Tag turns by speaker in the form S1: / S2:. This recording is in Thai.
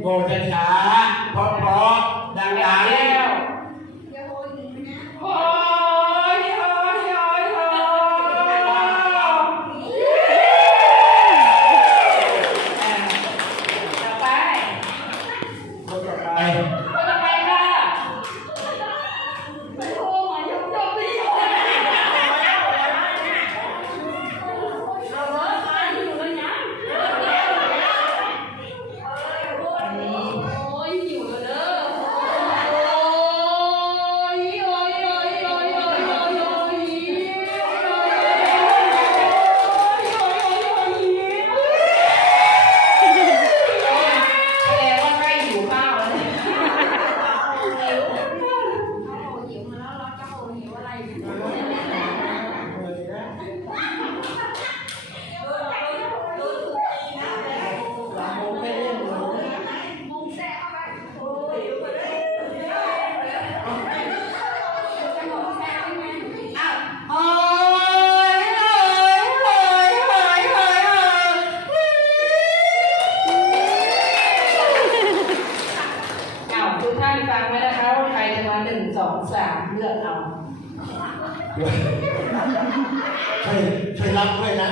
S1: 我发财 นึ่งสองสามเลือกเอา
S2: ช่วยช่วยรับด้วยนะ